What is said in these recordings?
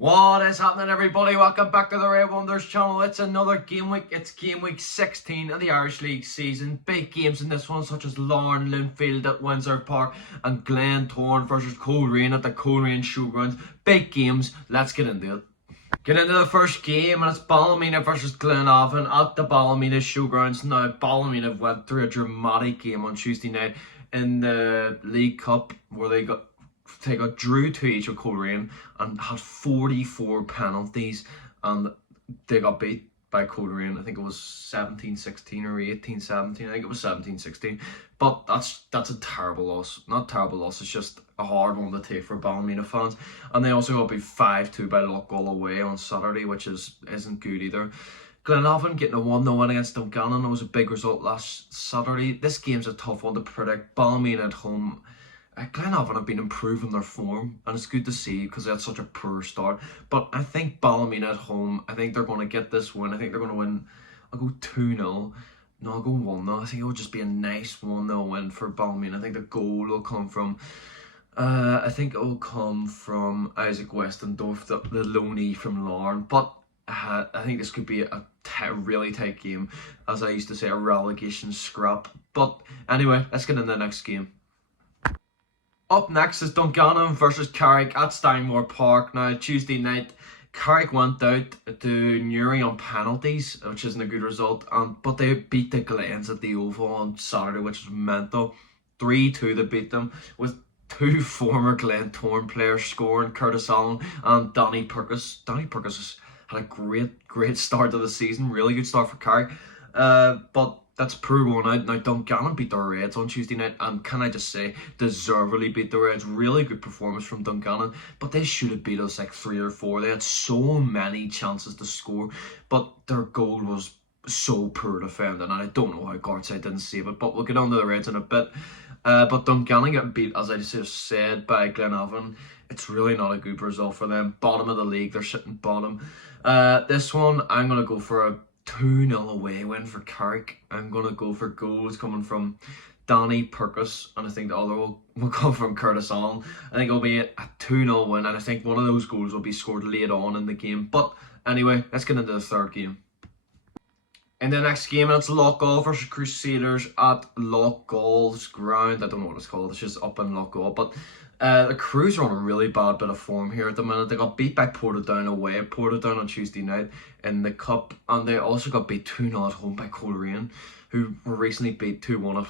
What is happening, everybody? Welcome back to the Red Wonders channel. It's another game week. It's game week 16 of the Irish League season. Big games in this one, such as Larne Linfield at Windsor Park and Glentoran versus Coleraine at the Coleraine Showgrounds. Big games. Let's get into it. Get into the first game, and it's Ballymena versus Glenavon at the Ballymena Showgrounds. Now, Ballymena went through a dramatic game on Tuesday night in the League Cup where they got drew to each with Coleraine and had 44 penalties, and they got beat by Coleraine. I think it was 17-16 or 18-17. I think it was 17-16. But that's a terrible loss. Not terrible loss, it's just a hard one to take for Ballymena fans. And they also got beat 5-2 by Loughgall away on Saturday, which isn't good either. Glenavon getting a 1-0 win against Dungannon. It was a big result last Saturday. This game's a tough one to predict. Ballymena at home. Glenavon have been improving their form, and it's good to see because they had such a poor start. But I think Ballymena at home, I think they're going to get this win. I think they're going to win. I'll go 2-0. No, I'll go 1-0. I think it'll just be a nice 1-0 win for Ballymena. I think the goal will come from Isaac Westendorf, the loanee from Larne. But I think this could be a really tight game, as I used to say, a relegation scrap. But anyway, let's get into the next game. Up next is Dungannon versus Carrick at Steinmore Park. Now, Tuesday night, Carrick went out to Newry on penalties, which isn't a good result, but they beat the Glens at the Oval on Saturday, which was mental. 3-2 they beat them, with two former Glentoran players scoring, Curtis Allen and Danny Purkis. Danny Purkis had a great start to the season, really good start for Carrick. But that's poor going out. Now, Dungannon beat the Reds on Tuesday night, and can I just say, deservedly beat the Reds. Really good performance from Dungannon, but they should have beat us like 3 or 4. They had so many chances to score, but their goal was so poor defending, and I don't know how Gartside didn't save it, but we'll get on to the Reds in a bit. But Dungannon getting beat, as I just said, by Glenavon. It's really not a good result for them. Bottom of the league, they're sitting bottom. This one, I'm going to go for a 2-0 away win for Carrick. I'm going to go for goals coming from Danny Purkis, and I think the other will come from Curtis Allen. I think it'll be a 2-0 win, and I think one of those goals will be scored late on in the game. But anyway, let's get into the third game. In the next game, it's Loughgall versus Crusaders at Loughgall's ground. I don't know what it's called, it's just up in Loughgall. But the Crews are on a really bad bit of form here at the minute. They got beat by Portadown away at Portadown on Tuesday night in the Cup. And they also got beat 2-0 at home by Coleraine, who were recently beat 2-1 at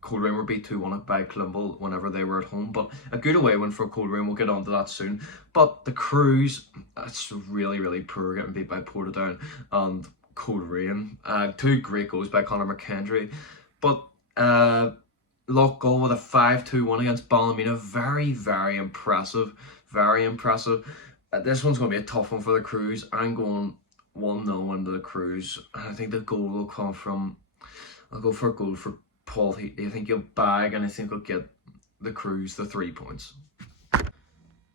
Coleraine were beat 2-1 by Climble whenever they were at home. But a good away win for Coleraine. We'll get on to that soon. But the Crews, it's really, really poor getting beat by Portadown and Coleraine. Two great goals by Conor McKendry. But Loughgall with a 5-2 win against Ballymena. Very, very impressive. Very impressive. This one's going to be a tough one for the Crews. I'm going 1-0 win to the Crews. And I think the goal will come from... I'll go for a goal for Paul. I think he'll bag, and I think he'll get the Crews the 3 points.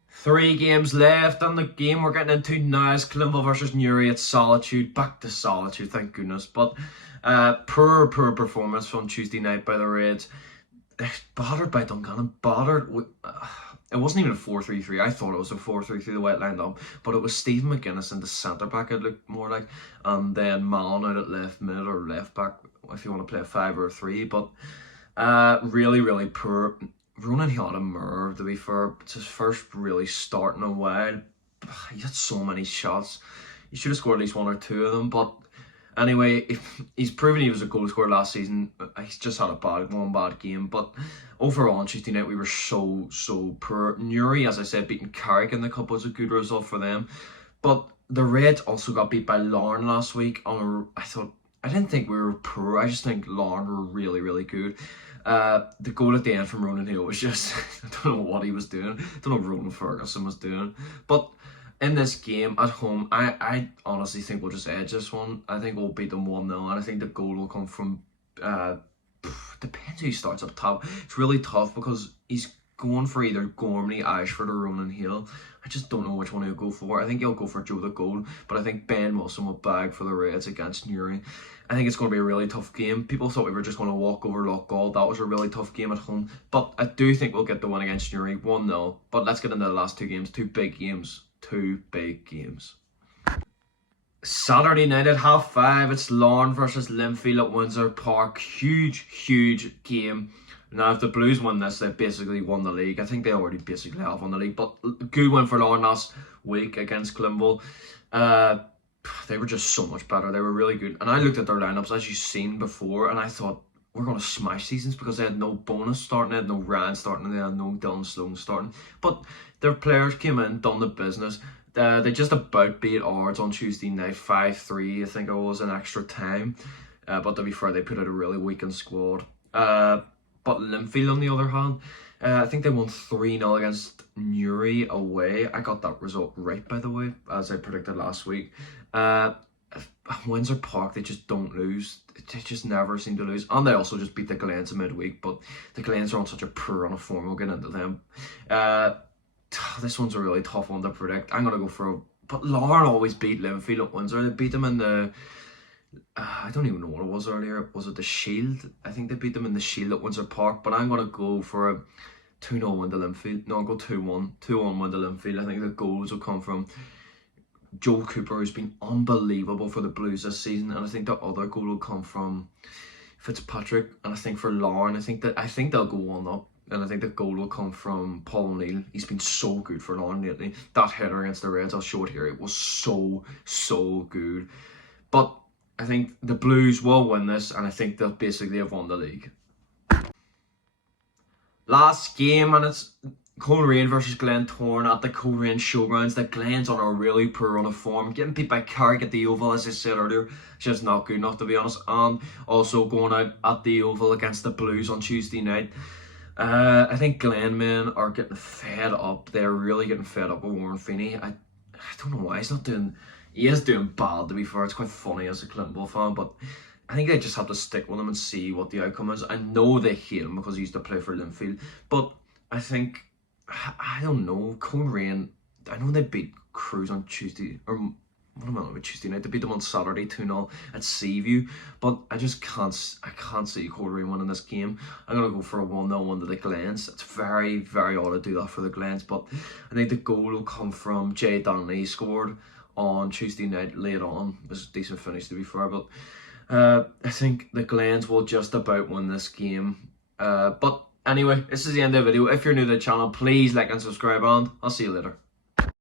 3 games left on the game we're getting into now is Climble versus Newry at Solitude. Back to Solitude, thank goodness. But poor performance from Tuesday night by the Reds. Battered by Dungannon. Battered. It wasn't even a 4-3-3. I thought it was a 4-3-3 the way it lined up. But it was Stephen McGuinness in the centre-back it looked more like. And then Malin out at left mid or left back if you want to play a 5 or a 3. But really, really poor. Ronan had a mirror, to be fair. It's his first really start in a while. He had so many shots. He should have scored at least 1 or 2 of them. But anyway, he's proven he was a goal scorer last season. He's just had one bad game. But overall, on Tuesday night, we were so poor. Newry, as I said, beating Carrick in the Cup was a good result for them. But the Reds also got beat by Larne last week. I didn't think we were poor. I just think Larne were really, really good. The goal at the end from Ronan Hill was just, I don't know what he was doing. I don't know what Ronan Ferguson was doing. But in this game at home, I honestly think we'll just edge this one. I think we'll beat them 1-0, and I think the goal will come from, depends who starts up top. It's really tough because he's going for either Gormley, Ashford or Ronan Hill. I just don't know which one he'll go for. I think he'll go for Joe the goal, but I think Ben Wilson will bag for the Reds against Newry. I think it's going to be a really tough game. People thought we were just going to walk over Loughgall. That was a really tough game at home. But I do think we'll get the win against Newry, 1-0. But let's get into the last 2 games, 2 big games. two big games. Saturday night at 5:30, it's Larne versus Linfield at Windsor Park. Huge game. Now, if the Blues win this, they've basically won the league. I think they already basically have won the league, but good win for Larne last week against Glenville. They were just so much better. They were really good. And I looked at their lineups, as you've seen before, and I thought, we're going to smash seasons, because they had no bonus starting, they had no Ryan starting, they had no Dylan Sloan starting. But their players came in, done the business. They just about beat Ards on Tuesday night, 5-3, I think it was, in extra time. But to be fair, they put out a really weakened squad. But Linfield, on the other hand, I think they won 3-0 against Newry away. I got that result right, by the way, as I predicted last week. Windsor Park, they just don't lose. They just never seem to lose. And they also just beat the Glens in midweek, but the Glens are on such a poor run of form. We'll get into them. This one's a really tough one to predict. I'm going to go for a... But Larne always beat Linfield at Windsor. They beat them in the... I don't even know what it was earlier. Was it the Shield? I think they beat them in the Shield at Windsor Park. But I'm going to go for a 2-0 win to Linfield. No, I'll go 2-1. 2-1 win to Linfield. I think the goals will come from Joel Cooper, who's been unbelievable for the Blues this season. And I think the other goal will come from Fitzpatrick. And I think for Larne, I think they'll go 1-up. And I think the goal will come from Paul O'Neill. He's been so good for Larne lately. That header against the Reds, I'll show it here. It was so good. But I think the Blues will win this, and I think they'll basically have won the league. Last game, and it's Coleraine versus Glentoran at the Coleraine Showgrounds. The Glens on a really poor run of form. Getting beat by Carrick at the Oval, as I said earlier, just not good enough, to be honest. And also going out at the Oval against the Blues on Tuesday night. I think Glenmen are getting fed up. They're really getting fed up with Warren Feeney. I don't know why he's not doing... He is doing bad, to be fair. It's quite funny as a Clintonville fan, but I think they just have to stick with him and see what the outcome is. I know they hate him because he used to play for Linfield, but I think, I don't know, Coleraine, I know they beat Cruz on Tuesday, or what am I on Tuesday night? They beat them on Saturday 2-0 at Seaview, but I can't see Coleraine winning this game. I'm going to go for a 1-0 win to the Glens. It's very odd to do that for the Glens, but I think the goal will come from Jay Donnelly. He scored on Tuesday night late on. It was a decent finish, to be fair, but I think the Glens will just about win this game. But anyway, this is the end of the video. If you're new to the channel, please like and subscribe, and I'll see you later.